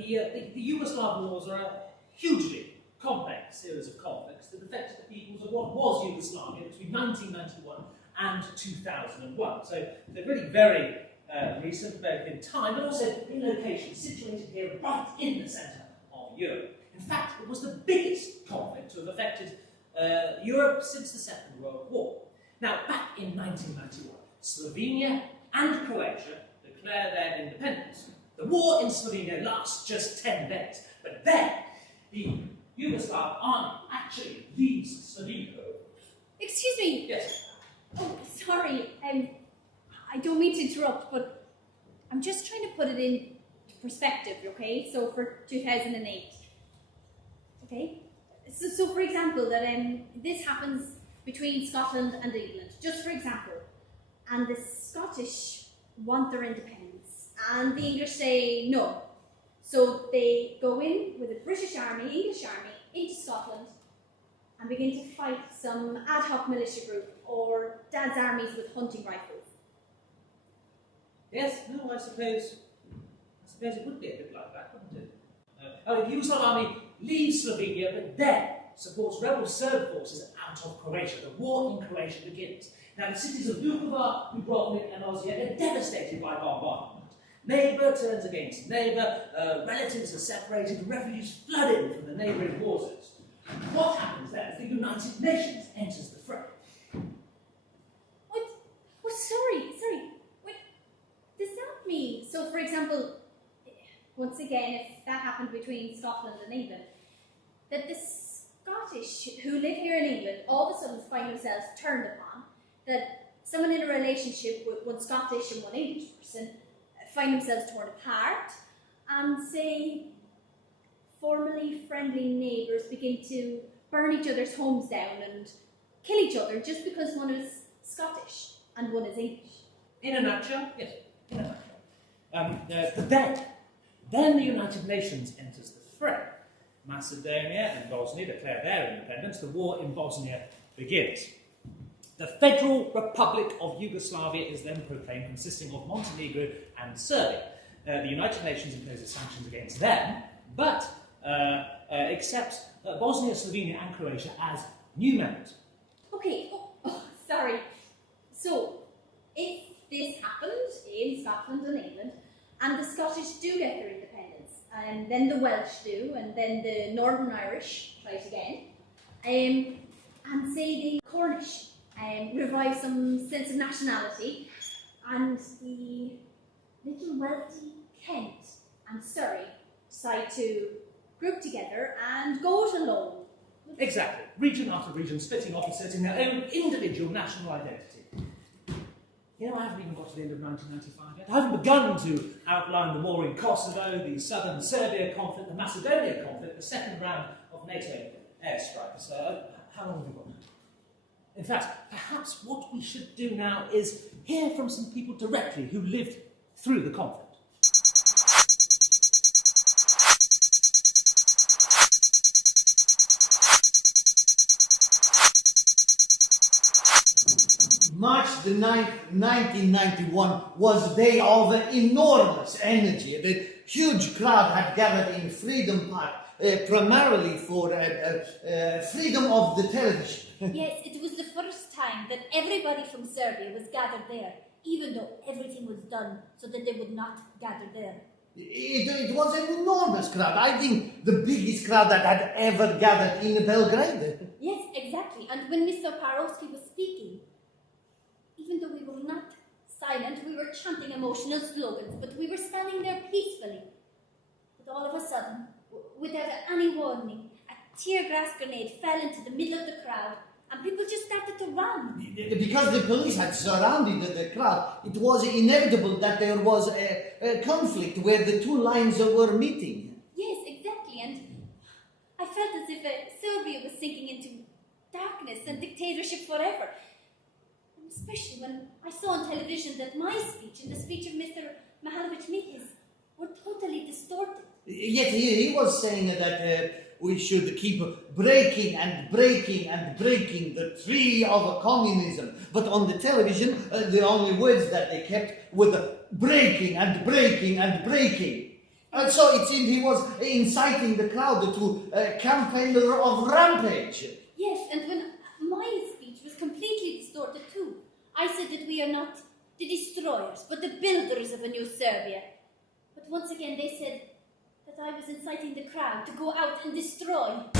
the Yugoslav wars are a hugely complex series of conflicts that affected the peoples of what was Yugoslavia between 1991 and 2001. So they're really very recent, both in time but also in location, situated here right in the centre of Europe. In fact, it was the biggest conflict to have affected Europe since the Second World War. Now, back in 1991, Slovenia and Croatia declare their independence. The war in Slovenia lasts just 10 days, but then the Yugoslav army actually leaves Slovenia. Excuse me. Yes. Oh, sorry. I don't mean to interrupt, but I'm just trying to put it in perspective, okay? So for 2008. Okay? So for example, that this happens between Scotland and England, just for example. And the Scottish want their independence, and the English say no. So they go in with a British army, English army, into Scotland and begin to fight some ad hoc militia group or dad's armies with hunting rifles. Yes, no, I suppose it would be a bit like that, wouldn't it? The Yugoslav army leaves Slovenia, but then supports rebel Serb forces out of Croatia. The war in Croatia begins. Now, the cities of Vukovar, Dubrovnik and Osijek are devastated by bombardment. Neighbour turns against neighbour, relatives are separated, refugees flood in from the neighbouring war zones. What happens then as the United Nations enters the fray? What? Sorry. What does that mean? So, for example, once again, if that happened between Scotland and England, that the Scottish who live here in England all of a sudden find themselves turned upon, that someone in a relationship with one Scottish and one English person find themselves torn apart, and say formerly friendly neighbours begin to burn each other's homes down and kill each other just because one is Scottish and one is English. In a nutshell, yes, in a nutshell. But then the United Nations enters the fray. Macedonia and Bosnia declare their independence. The war in Bosnia begins. The Federal Republic of Yugoslavia is then proclaimed, consisting of Montenegro and Serbia. The United Nations imposes sanctions against them, but accepts Bosnia, Slovenia and Croatia as new members. Okay, sorry. So, if this happened in Scotland and England, and the Scottish do get their independence, and then the Welsh do, and then the Northern Irish try it again, and say the Cornish revive some sense of nationality, and the little wealthy Kent and Surrey decide to group together and go it alone. Exactly. Region after region splitting off, asserting their own individual national identity. You know, I haven't even got to the end of 1995 yet. I haven't begun to outline the war in Kosovo, the southern Serbia conflict, the Macedonia conflict, the second round of NATO airstrikes. How long have we got? In fact, perhaps what we should do now is hear from some people directly who lived through the conflict. March the 9th, 1991 was a day of enormous energy. The huge crowd had gathered in Freedom Park, primarily for freedom of the television. Yes, it was the first time that everybody from Serbia was gathered there, even though everything was done so that they would not gather there. It was an enormous crowd. I think the biggest crowd that had ever gathered in Belgrade. Yes, exactly. And when Mr. Parowski was speaking, even though we were not silent, we were chanting emotional slogans, but we were standing there peacefully. But all of a sudden, without any warning, a tear gas grenade fell into the middle of the crowd, and people just started to run. Because the police had surrounded the crowd, it was inevitable that there was a conflict where the two lines were meeting. Yes, exactly, and I felt as if Serbia was sinking into darkness and dictatorship forever. And especially when I saw on television that my speech and the speech of Mr. Mihailovich Mihiz were totally distorted. Yet he was saying that we should keep breaking and breaking and breaking the tree of communism. But on the television, the only words that they kept were the breaking and breaking and breaking. And so it seemed he was inciting the crowd to a campaign of rampage. Yes, and when my speech was completely distorted too. I said that we are not the destroyers, but the builders of a new Serbia. But once again they said that I was inciting the crowd to go out and destroy.